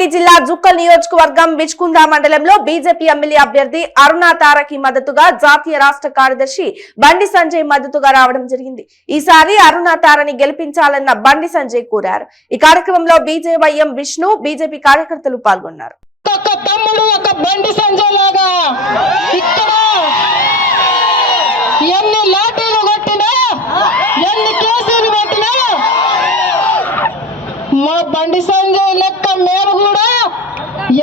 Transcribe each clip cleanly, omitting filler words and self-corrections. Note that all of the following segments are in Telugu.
రంగారెడ్డి జిల్లా జుక్కల్ నియోజకవర్గం బిచ్కుంద మండలంలో బీజేపీ ఎమ్మెల్యే అభ్యర్థి అరుణా తారకి మద్దతుగా జాతీయ రాష్ట్ర కార్యదర్శి బండి సంజయ్ మద్దతుగా రావడం జరిగింది. ఈసారి అరుణా తారని గెలిపించాలన్న బండి సంజయ్ కోరారు. ఈ కార్యక్రమంలో బీజేవైఎం విష్ణు బీజేపీ కార్యకర్తలు పాల్గొన్నారు. బండి సంజయ్ లెక్క మేము కూడా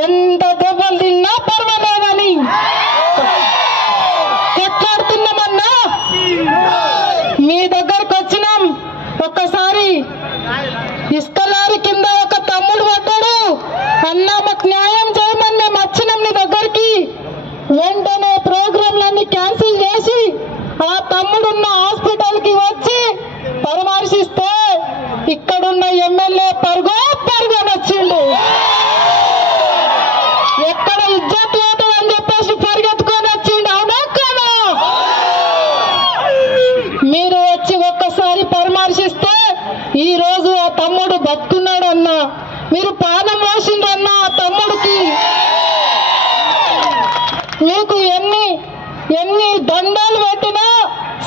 ఎంత దెబ్బలు తిన్నా పర్వాలేదని కొట్లాడుతున్నామన్నా మీ దగ్గరకు వచ్చినాం. ఒక్కసారి ఇసుకలారి కింద ఒక తమ్ముడు పడ్డాడు అన్నా, మాకు న్యాయం చేయమని మేము వచ్చినాం నీ దగ్గరికి. వెంటనే ప్రోగ్రాంలన్నీ క్యాన్సిల్ చేసి ఆ తమ్ముడున్న హాస్పిటల్కి వచ్చి పరామర్శిస్తే ఇక్కడున్న ఎమ్మెల్యే పరుగని వచ్చిండు. ఎక్కడ ఇజ్జత్ లేదని చెప్పేసి పరిగెత్తుకొని వచ్చిండు. అవునా కదా? మీరు వచ్చి ఒక్కసారి పరామర్శిస్తే ఈ రోజు ఆ తమ్ముడు బతుకున్నాడు అన్నా, మీరు పానం మోసిండు అన్న ఆ తమ్ముడికి. మీకు ఎన్ని దండాలు పెట్టినా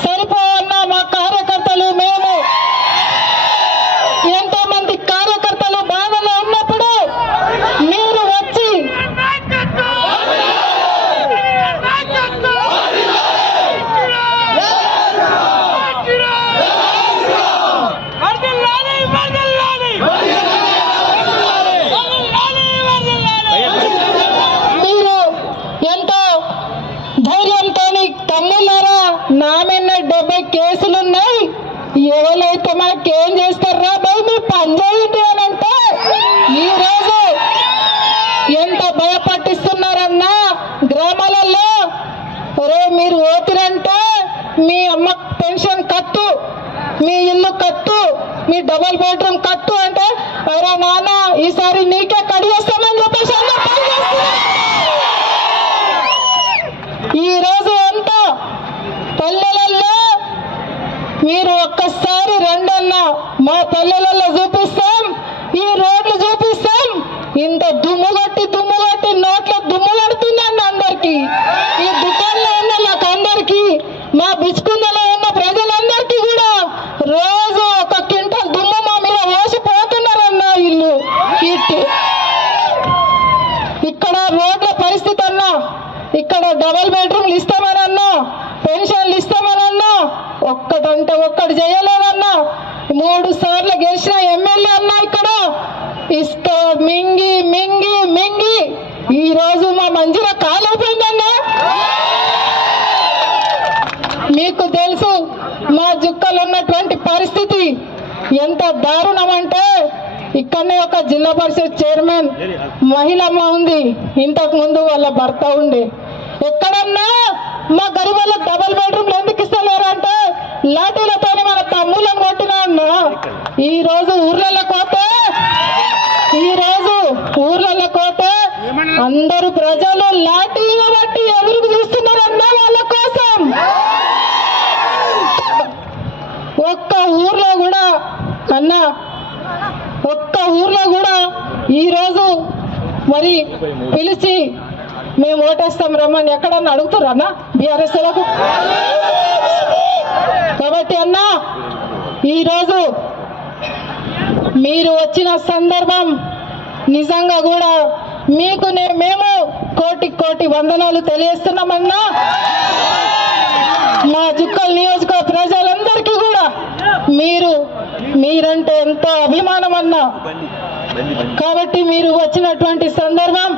సరిపోవన్నా. మా కార్యకర్తలు మేము ఎంతో మంది కార్యకర్తలు బాధలో ఉన్నప్పుడు మీరు వచ్చి మీరు ఎంతో ధైర్యంతో తమ్ముళ్ళారా, నా మీద 70 కేసులున్నాయి, ఎవరైతే మాకేం చేస్తారా భయ్ మీరు పని చేయండి అని అంటే ఈ రోజు ఎంత భయపట్టిస్తున్నారన్నా గ్రామాలలో. మీరు ఓతిరంటే మీ అమ్మ పెన్షన్ కట్టు, మీ ఇల్లు కట్టు, మీ డబుల్ బెడ్రూమ్ కట్టు అంటే అరే నాన్న ఈసారి నీకే కడిగేస్తామని చెప్పేసి ఈ రోజు అంతా పల్లెలలో మీరు ఒక్కసారి రండన్నా, మా పల్లెలలో చూపిస్తాం, ఈ రోడ్లు చూపిస్తాం. ఇంత దుమ్ము కొట్టి నోట్లో దుమ్ము పడుతుందండి అందరికి. ఈ దుకాణంలో ఉన్న నాకు అందరికి, మా బిచ్కుందలో ఉన్న ప్రజలందరికీ కూడా రోజు 1 క్వింటల్ దుమ్ము మా మీద మోసిపోతున్నారన్న ఇల్లు ఇట్టి. ఇక్కడ రోడ్ల పరిస్థితి అన్నా, ఇక్కడ డబుల్ బెడ్రూమ్లు ఇస్తామనన్నా, పెన్షన్లు ఇస్తామనన్నా, ఒక్కటంటే ఒక్కటి చేయలేదన్నా. 3 సార్లు గెలిచిన ఎమ్మెల్యే అన్నా ఇక్కడ ఇసుక మింగి ఈ రోజు మా మంజుల కాలైపోయిందన్నా. మీకు తెలుసు మా జుక్కలు ఉన్నటువంటి పరిస్థితి ఎంత దారుణం అంటే, ఇక్కడనే ఒక జిల్లా పరిషత్ చైర్మన్ మహిళమ్మ ఉంది, ఇంతకు ముందు వాళ్ళ భర్త ఉండే. ఎక్కడన్నా మా గరీబులకు డబుల్ బెడ్రూమ్లు ఎందుకు ఇస్తలేరంటే లాఠీలతోనే మన తమ్ముళ్ళని కొట్టినా అన్నా. ఈ రోజు ఊర్లలో కోతే అందరూ ప్రజలు లాఠీలు బట్టి ఎదురు చూస్తున్నారన్నా వాళ్ళ కోసం. ఒక్క ఊర్లో కూడా ఈరోజు మరి పిలిచి మేము ఓటేస్తాం రమ్మని ఎక్కడన్నా అడుగుతారన్నా బీఆర్ఎస్ లకు. కాబట్టి అన్నా ఈరోజు మీరు వచ్చిన సందర్భం నిజంగా కూడా మీకు మేము కోటి వందనాలు తెలియజేస్తున్నామన్నా. మా జుక్కల్ నియోజకవర్గ ప్రజలందరికీ కూడా మీరంటే ఎంతో అభిమానం అన్నా. కాబట్టి మీరు వచ్చినటువంటి సందర్భం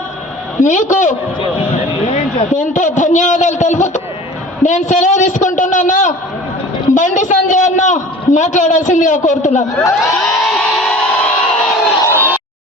మీకు ఎంతో ధన్యవాదాలు తెలుపుతూ నేను సెలవు తీసుకుంటున్నాను. బండి సంజయ్ అన్న మాట్లాడాల్సిందిగా కోరుతున్నాను.